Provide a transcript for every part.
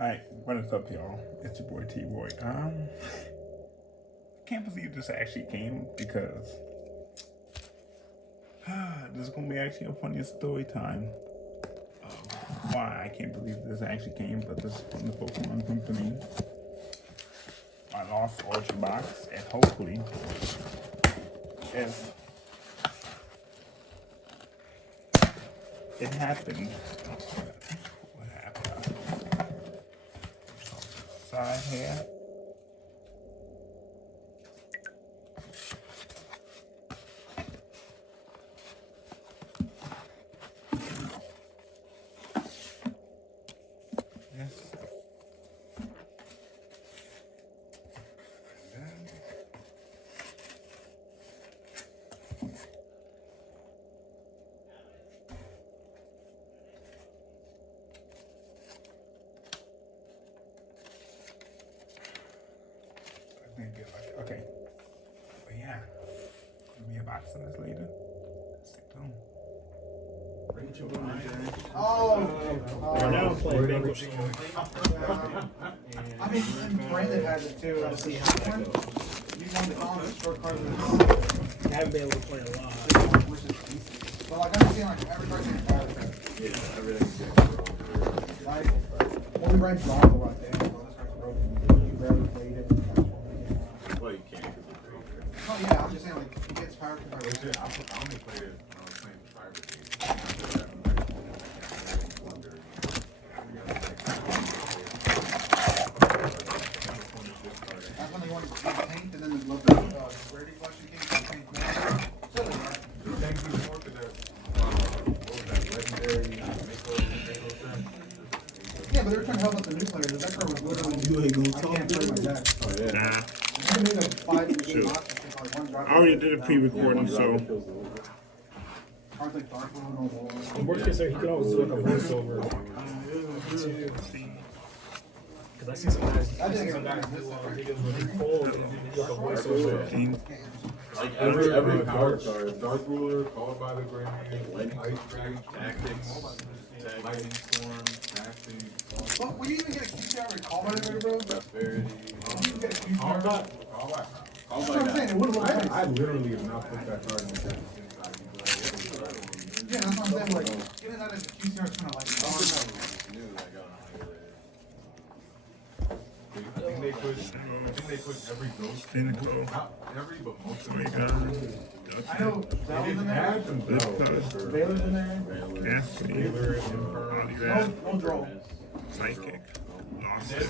Alright, what is up, y'all? It's your boy T-Boy. Can't believe this actually came because this is gonna be actually a funny story time. Why I can't believe this actually came, but this is from the Pokemon Company. I lost Ultra Box, and hopefully, if it happened, what happened? Side here. Yes. Okay. But yeah, give me a box on this later. Stay tuned. We're now playing Vanquish. I mean, Brandon has it too. Let's see how that goes. You won the contest for card of I haven't been able to play a lot. which is decent. But like I've seen like every card in the fire card. Yeah, everything's Like, only Brandon's wrong a lot there. Well, this card's broken. You barely played it. well, you can't because it's pretty good. Oh yeah, I'm just saying like he gets power card. I only played it when I was playing Fiber Team. That's when they want to paint and then the rarity collection came to paint now. So they are. Thank you for that. What was that? Legendary Mako set? Yeah, but they were trying to help out the new players. That card was literally. You ain't gonna I talk can't to play my them? deck. Oh, yeah. Nah, You can make a 5 Sure. box and take like one drop. I already did a pre-recording, so Cards like Dark World, No Wall. In worst case, he can always do like a voiceover. Because I see some guys, do videos where they fold and they do like a voiceover. Like every power card, Dark Ruler, Called by the Grand, Ice Dragon, Tactics, Lightning Storm, Passing, Well, will you even get a QCR and call by the way, bro? Prosperity. You can get a QCR. Call back. That's what I'm saying. It wouldn't look nice. I literally have not put that card in the deck since Yeah, that's what I'm saying. Like, getting that as a QCR is kind of like. I think they put every ghost, Pinnacle, not every, but most of Polygon, I know Zelda's in there. had some Baylor's in there. Cascade, No, Polygon, no draw. Psychic, Lost City,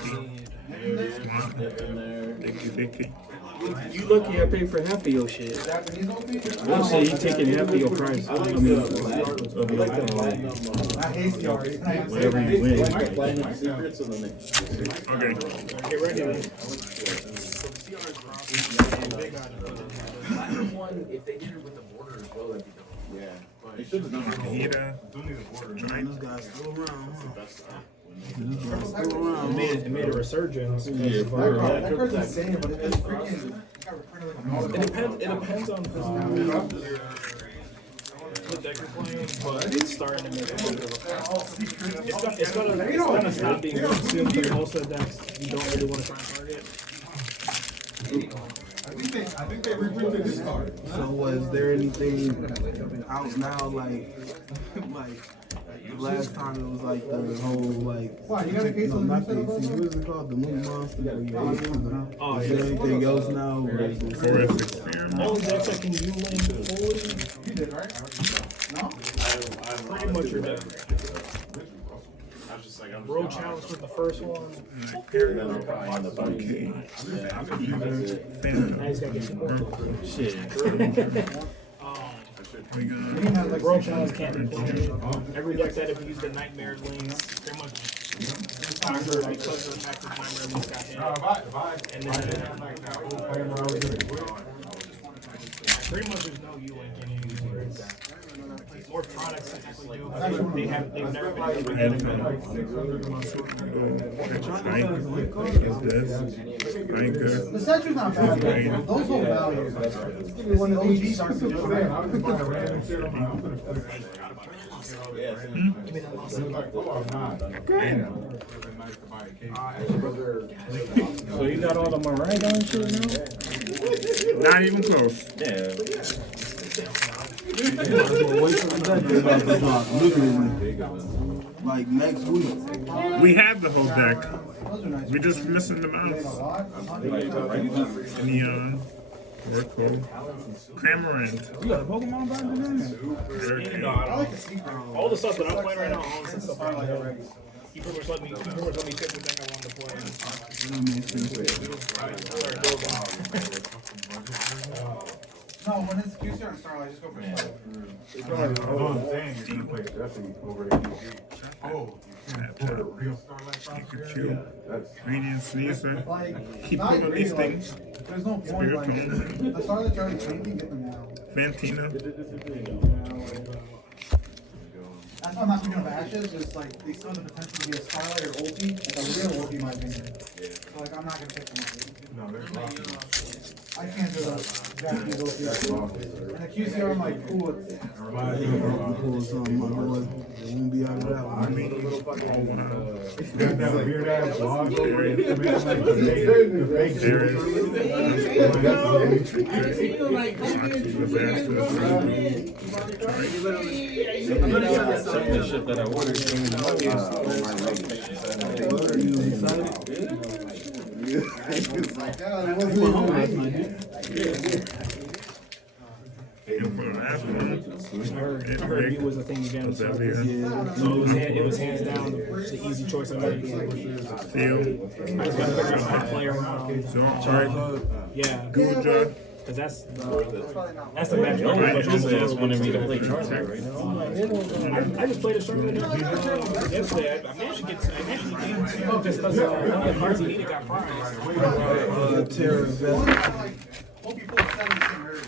Swamp, Dicky. You lucky I paid for half of your shit. Japanese OP? I'll say you taking half of your price. I mean, of your I hate CRs. whatever you win. Okay. Get ready then. If they did it with the border as well, that'd be dope. Yeah. They should have done it. Hita, Don't need a border. Giant, This guy's still around, huh? This Triple guy's still Pack. around. It made a resurgence. That card's insane, but it's freaking. It got reprinted like It depends on what deck you're playing, but it's starting to make a little bit of a it's gonna stop being good soon because most of the decks you don't really want to try and target. I think they reprinted this card. So was there anything out now like the last time it was like the whole like Wow, you got a case no, on the not new the set of what is it called? The Moon Monster where you ate them? Oh, Is yeah. there anything else now? Or is it- Forest Experiment, All the decks that can you link fully, You did, right? No? pretty much your deck. I was just like, I'm World Challenge was the first one. okay, Phantom, Now he's gotta get some more. Polygon, World Challenge can't be played. Every deck that have used the Nightmare Links, pretty much Doctor, like Pleasure, Factor, Nightmare Links got hit. And then pretty much there's no U-Link in any of these cards. Orthronics technically do, but they've never been able to And get it. is this Anchor? The Century's not bad, but those hold value. When the OG starts to do it. So you got all the Moringa and shit now? Not even close. Yeah. Like next week. We have the whole deck. Those are nice. We just missing the mouse. Neon, Oracle, Cramorant. You got a Pokemon binder in there? No, I don't know. All the stuff that I'm playing right now, all the stuff I like already. He pretty much let me pick the deck I wanted to play. No, when it's QCR and Starlight, just go for Starlight. I'm saying you're gonna play Jesse over at ETB. Oh, real Starlight Pikachu, Radiant Sneezer. Like, Keep not putting these greedy, things. There's no point, like, Spiritomb, the Starlight's already changing, get them now. Fantina. That's why I'm not thinking of Ashes, it's like, they still have the potential to be a Starlight or Ulti, like a real Ulti in my opinion. So like, I'm not gonna pick them up. No, there's lots of I can't do that. Japanese Ulti. And the QCR, I'm like, cool, it's, Pull something, my boy. It won't be out of that one. got that weird ass blog over it. The fake Some of the shit that I ordered came in And for the last one, I heard he was a thing again. So it was hands down the easy choice I made. Seal, I just gotta figure out how to play around. Charizard, Yeah, Guja, because that's the match. That's wanted me to play Charizard right now. I just played a tournament yesterday. I managed to get just because one of the cards he needed got prized. Terra Vest. hope you pull 7 the same hurry.